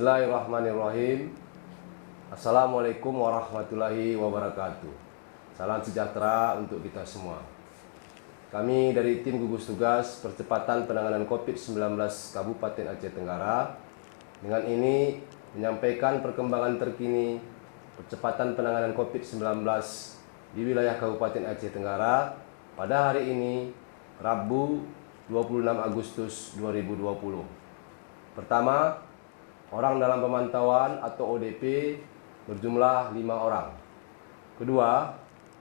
Bismillahirrahmanirrahim. Assalamualaikum warahmatullahi wabarakatuh. Salam sejahtera untuk kita semua. Kami dari tim gugus tugas percepatan penanganan COVID-19 Kabupaten Aceh Tenggara dengan ini menyampaikan perkembangan terkini percepatan penanganan COVID-19 di wilayah Kabupaten Aceh Tenggara pada hari ini, Rabu 26 Agustus 2020. Pertama, orang dalam pemantauan atau ODP berjumlah 5 orang. Kedua,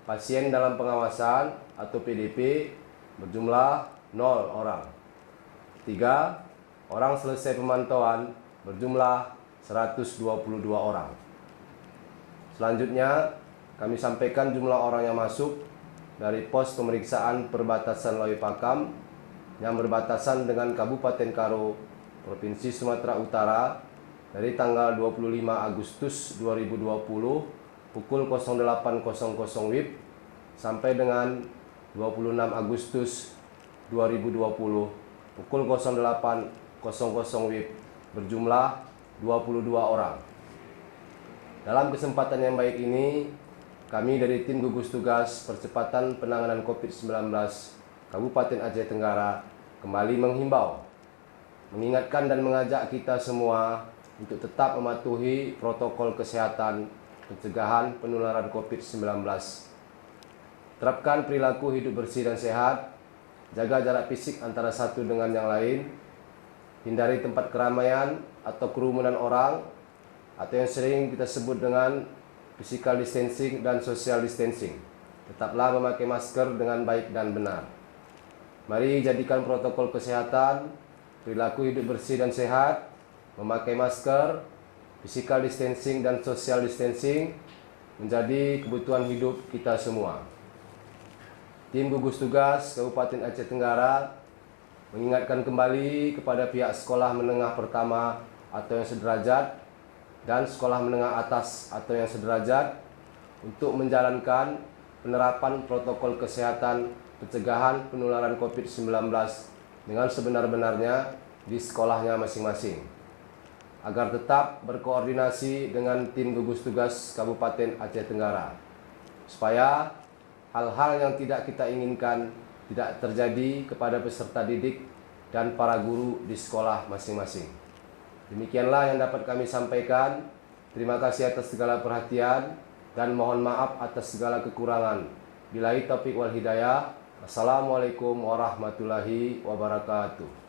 pasien dalam pengawasan atau PDP berjumlah 0 orang. Ketiga, orang selesai pemantauan berjumlah 122 orang. Selanjutnya, kami sampaikan jumlah orang yang masuk dari pos pemeriksaan perbatasan Loy Pakam yang berbatasan dengan Kabupaten Karo, Provinsi Sumatera Utara dari tanggal 25 Agustus 2020 pukul 08.00 WIB sampai dengan 26 Agustus 2020 pukul 08.00 WIB berjumlah 22 orang. Dalam kesempatan yang baik ini, kami dari tim gugus tugas percepatan penanganan COVID-19 Kabupaten Aceh Tenggara kembali menghimbau, mengingatkan dan mengajak kita semua untuk tetap mematuhi protokol kesehatan pencegahan penularan COVID-19. Terapkan perilaku hidup bersih dan sehat, jaga jarak fisik antara satu dengan yang lain, hindari tempat keramaian atau kerumunan orang, atau yang sering kita sebut dengan physical distancing dan social distancing. Tetaplah memakai masker dengan baik dan benar. Mari jadikan protokol kesehatan, perilaku hidup bersih dan sehat, memakai masker, physical distancing dan social distancing menjadi kebutuhan hidup kita semua. Tim gugus tugas Kabupaten Aceh Tenggara mengingatkan kembali kepada pihak sekolah menengah pertama atau yang sederajat dan sekolah menengah atas atau yang sederajat untuk menjalankan penerapan protokol kesehatan pencegahan penularan COVID-19 dengan sebenar-benarnya di sekolahnya masing-masing, agar tetap berkoordinasi dengan tim gugus tugas Kabupaten Aceh Tenggara, supaya hal-hal yang tidak kita inginkan tidak terjadi kepada peserta didik dan para guru di sekolah masing-masing. Demikianlah yang dapat kami sampaikan. Terima kasih atas segala perhatian dan mohon maaf atas segala kekurangan. Billahi taufiq wal hidayah. Assalamualaikum warahmatullahi wabarakatuh.